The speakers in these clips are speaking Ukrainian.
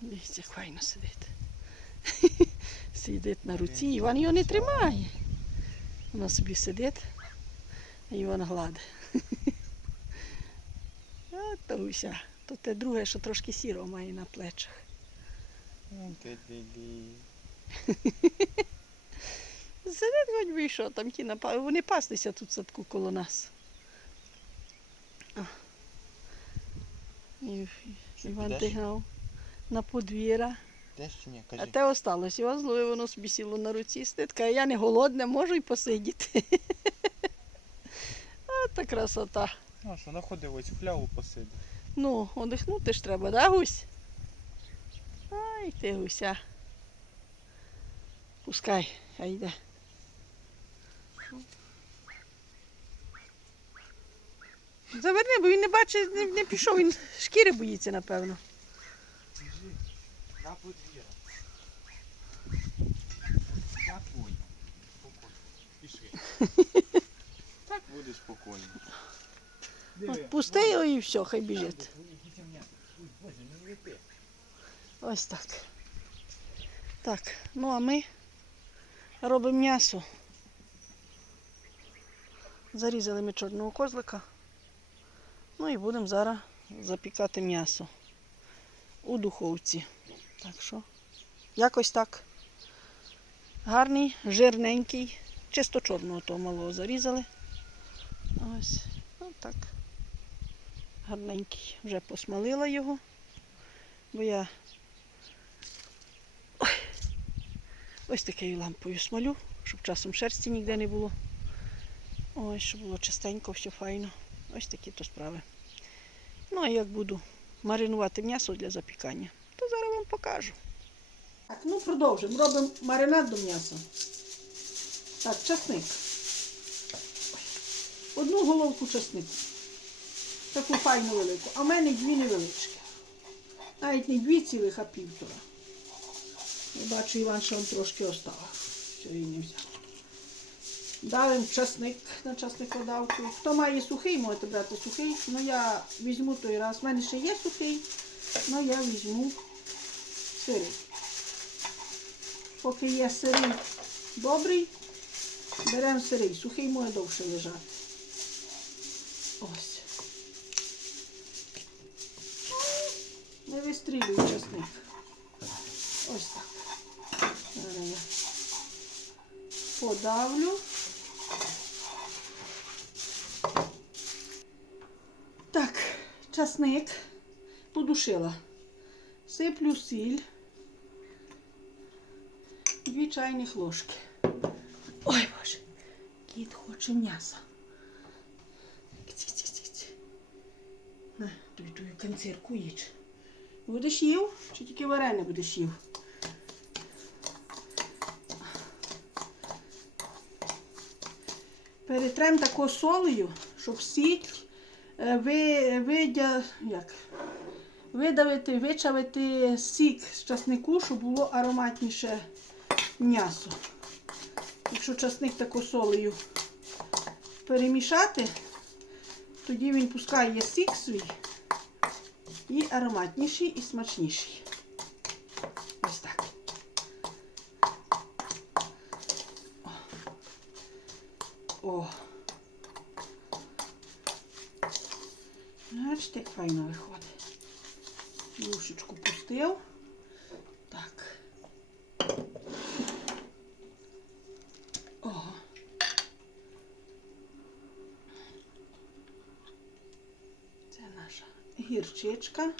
Дивіться, файно сидить. Сидить на руці, Іван його не тримає. Вона собі сидить, а Іван гладить. А то. То те друге, що трошки сіро має на плечах. Сидить хоч би що, там ті напа... Вони паслися тут в садку коло нас. О. І, Іван підеш? На подвір'я. Ні? А те осталось. Іван зловив, воно собі сіло на руці сидить. Каже, я не голодна, можу й посидіти. А та красота. А що, находив ось фляву посиди. Ну, одихнути ж треба, да, гусь? Ай, ти гуся. Пускай, хай йде. Заверни, бо він не бачить, не, не пішов, він шкіри боїться, напевно. Біжи. На подвір'я. Я понял. Спокійно. Пішли. Так буде спокійно. От пусти його і все, хай біжить. Ось так. Так, ну а ми робимо м'ясо. Зарізали ми чорного козлика. Ну і будемо зараз запікати м'ясо у духовці. Так що, якось так. Гарний, жирненький, чисто чорного того малого зарізали. Ось, ну так. Гарненький. Вже посмалила його, бо я Ой. ось такою лампою смалю, щоб часом шерсті ніде не було. Ось, щоб було чистенько, все файно. Ось такі то справи. Ну, а як буду маринувати м'ясо для запікання, покажу. Так, ну продовжимо. Робимо маринад до м'яса. Так, часник. Одну головку часнику. Таку файну велику. А в мене дві невеличкі. Навіть не дві цілих, а півтора. Я бачу, Іван, що він трошки оставив. Що він не взяв. Давим часник на часникодавку. Хто має сухий, можете брати сухий. Ну я візьму той раз. У мене ще є сухий, але я візьму сирий. Поки є сирий добрий, беремо сирий. Сухий може довше лежати. Ось. Не вистрілюй часник. Ось так. Зараз я подавлю. Так, часник подушила. Сиплю сіль. Дві чайних ложки. Ой, боже, кіт хоче м'яса. На, тобі тую канцирку їж. Будеш їв? Чи тільки варене будеш їв? Перетрем тако солею, щоб сіль е, ви, видя, як, видавити, вичавити сік з часнику, щоб було ароматніше м'ясо. Якщо часник тако солею перемішати, тоді він пускає сік свій і ароматніший, і смачніший. Ось так. О. Бачите, як файно виходить. Юшечку пустив. Так. О. Це наша гірчичка.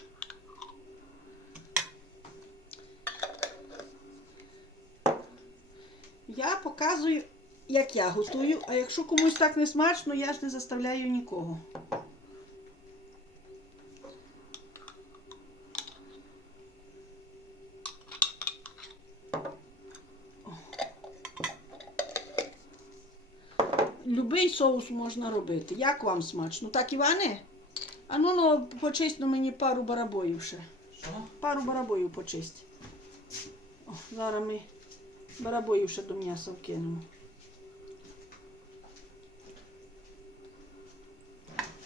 Я показую, як я готую, а якщо комусь так не смачно, я ж не заставляю нікого. О. Любий соус можна робити. Як вам смачно? Так, Іване? А ну, ну почисть ну, мені пару барабоїв ще. Що? Пару барабоїв почисть. О, зараз ми барабоїв ще до м'яса вкинемо.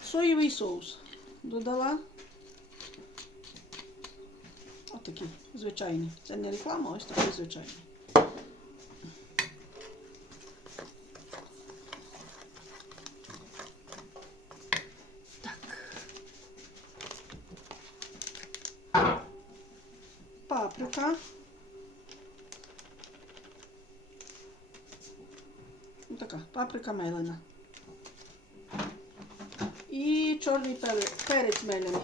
Соєвий соус додала. такий звичайний. Це не реклама, ось такий звичайний. Так. Паприка. Ну, така, паприка мелена. І чорний перець, мелений.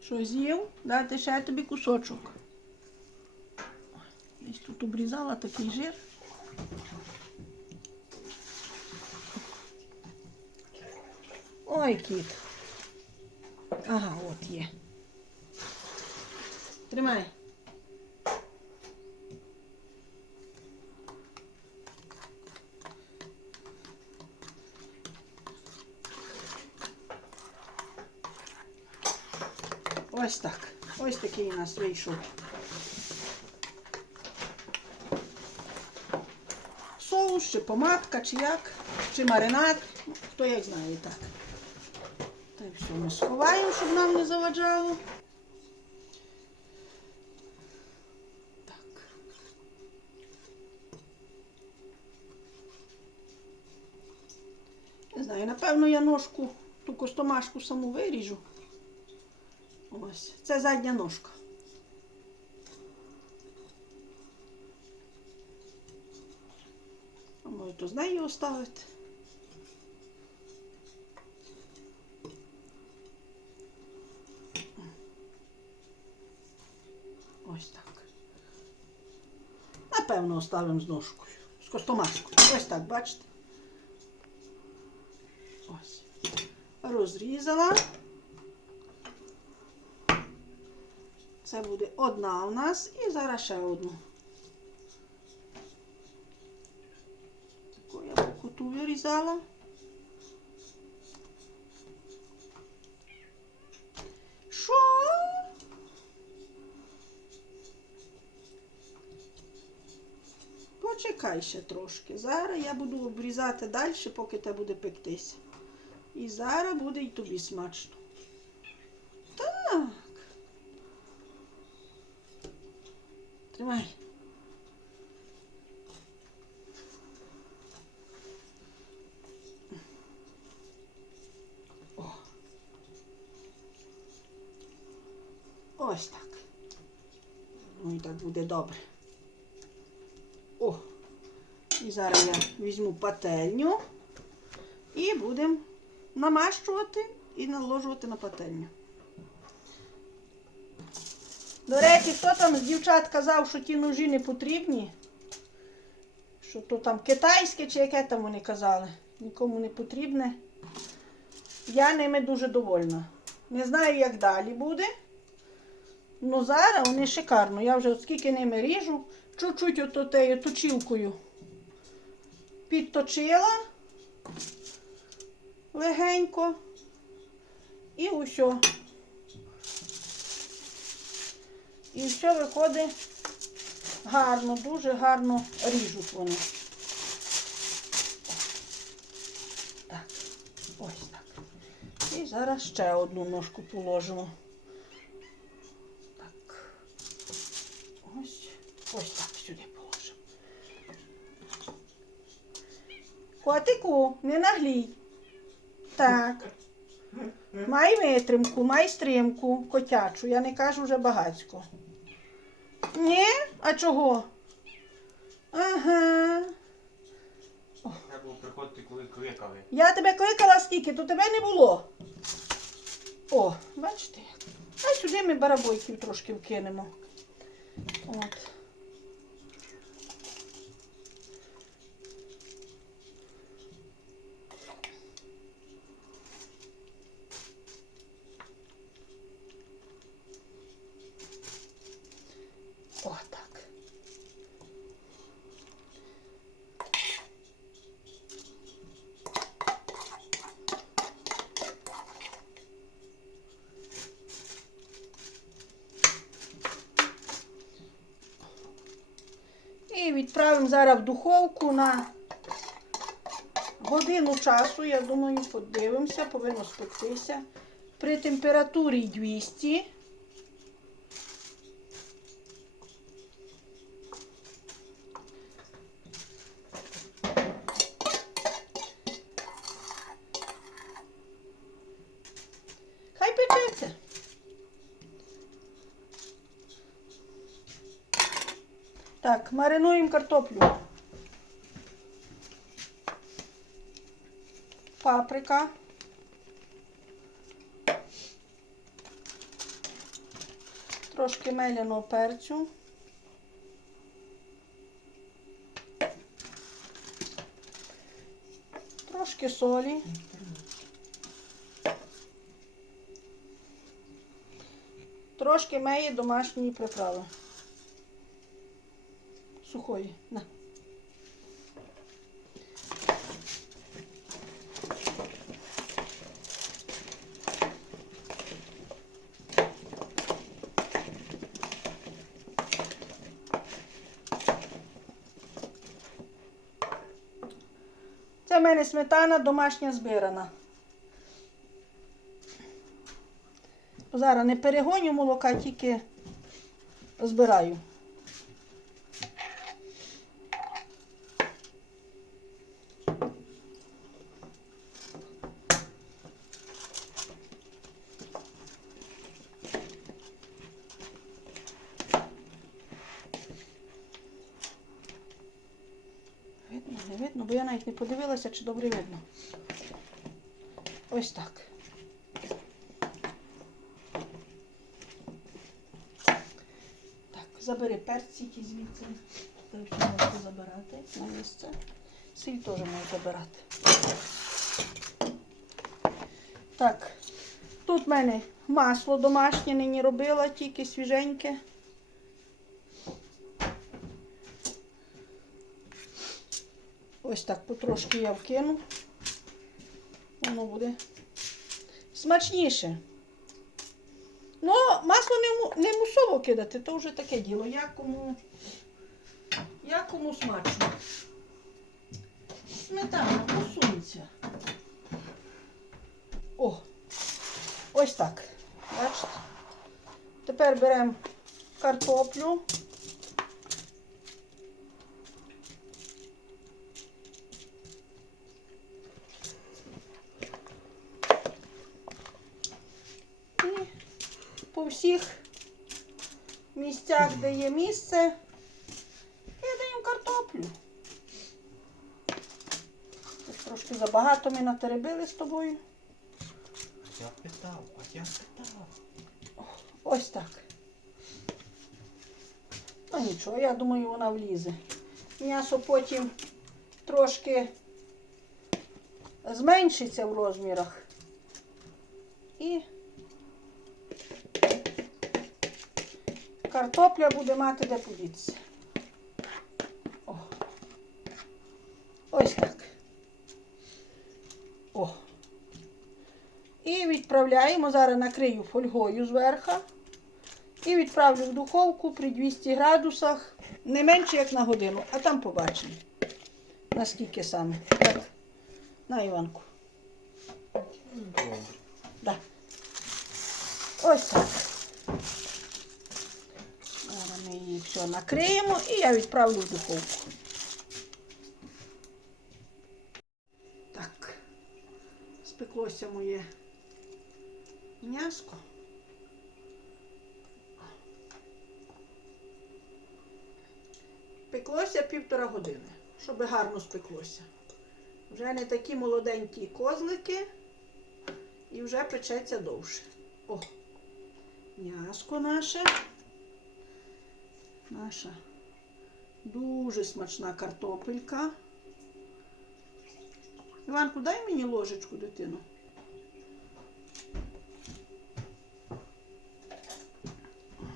Що з'їв? Дати ще тобі кусочок. Десь тут обрізала такий жир. Ой, кіт. Ага, от є. Тримай. Ось так. Ось такий у нас вийшов. Соус, чи помадка, чи як, чи маринад. Хто як знає так. Та й все ми сховаємо, щоб нам не заваджало. Так. Не знаю, напевно, я ножку, ту костомашку саму виріжу. Ось, це задня ножка. А можете з нею оставити. Ось так. Напевно, оставимо з ножкою. З костомашкою. Ось так, бачите? Ось. Розрізала. Це буде одна у нас і зараз ще одну. Таку я по куту вирізала. Що? Почекай ще трошки. Зараз я буду обрізати далі, поки те буде пектись. І зараз буде і тобі смачно. Так. Тримай. Ось так. Ну і так буде добре. О. І зараз я візьму пательню і будемо намащувати і наложувати на пательню. До речі, хто там з дівчат казав, що ті ножі не потрібні? Що то там китайське чи яке там вони казали? Нікому не потрібне. Я ними дуже довольна. Не знаю, як далі буде. Ну зараз вони шикарно. Я вже от скільки ними ріжу, чуть-чуть ото тею точілкою підточила легенько. І усьо. І все виходить гарно, дуже гарно ріжуть вони. Так, ось так. І зараз ще одну ножку положимо. Так. Ось, ось так сюди положимо. Котику, не наглій. Так. Май витримку, май стримку, котячу. Я не кажу вже багацько. Ні? А чого? Ага. Треба було приходити, коли кликали. Я тебе кликала скільки, то тебе не було. О, бачите? А сюди ми барабойків трошки вкинемо. От. О, так. Відправимо зараз в духовку на годину часу, я думаю, подивимося, повинно спектися. При температурі 200. Хай печеться. Так, маринуємо картоплю. Паприка. Трошки меляного перцю. Трошки солі. Трошки меї домашньої приправи. Сухої. На. Це в мене сметана домашня збирана. Зараз не перегоню молока, тільки збираю. Видно, не видно, бо я навіть не подивилася, чи добре видно. Ось так. Так, забери перці звідси. Перці можете забирати на місце. Сіль теж можу забирати. Так, тут в мене масло домашнє нині робила, тільки свіженьке. Ось так потрошки я вкину. Воно буде смачніше. Ну, масло не, не мусово кидати, то вже таке діло. Як кому, як кому смачно. Сметана посунеться. О, ось так. Бачите? Тепер беремо картоплю. І по всіх є місце, кидаємо картоплю. Тут трошки забагато ми натеребили з тобою. Я питав, а я питав. Ось так. Ну нічого, я думаю, вона влізе. М'ясо потім трошки зменшиться в розмірах. І картопля буде мати де подітися. О. Ось так. О. І відправляємо, зараз накрию фольгою зверху. І відправлю в духовку при 200 градусах, не менше як на годину, а там побачимо. Наскільки саме. Так. На Іванку. Да. Ось так. Ми її все накриємо і я відправлю в духовку. Так. Спеклося моє м'яско. Пеклося півтора години, щоб гарно спеклося. Вже не такі молоденькі козлики і вже печеться довше. О, м'яско наше. Наша дуже смачна картопелька. Іванку, дай мені ложечку, дитину.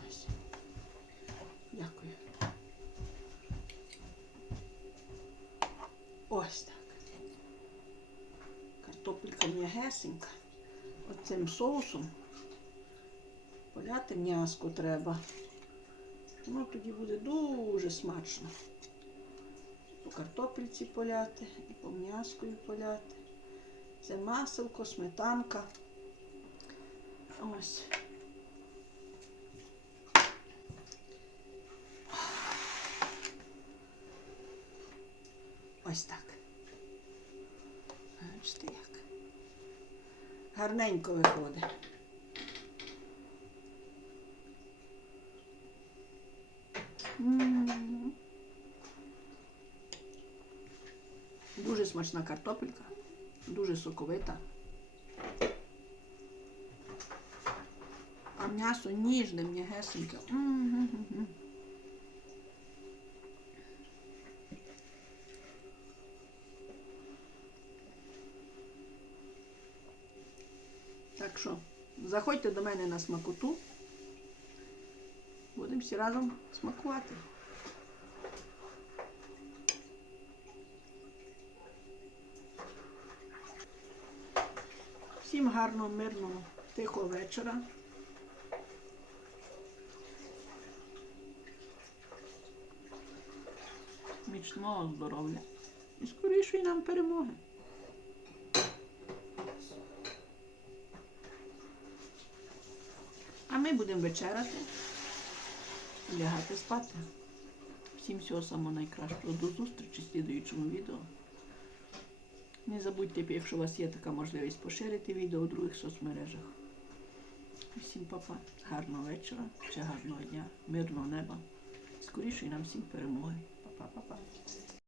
Ось. Дякую. Ось так. Картопелька м'ягесенька. Оцим соусом поляти м'яско треба. Воно тоді буде дуже смачно. По картопельці поляти, і по м'яскою поляти. Це маселко, сметанка. Ось. Ось так. Бачите як. Гарненько виходить. М. Дуже смачна картопелька, дуже соковита. А м'ясо ніжне, м'ягесеньке. Так що, заходьте до мене на смакоту. Будемо всі разом смакувати. Всім гарного, мирного, тихого вечора. Міцного здоров'я і скорішої нам перемоги. А ми будемо вечеряти і лягати спати. Всім всього самого найкращого. До зустрічі в слідуючому відео. Не забудьте, якщо у вас є така можливість, поширити відео у других соцмережах. Всім папа, гарного вечора чи гарного дня, мирного неба. Скоріше нам всім перемоги. Па-па-па-па.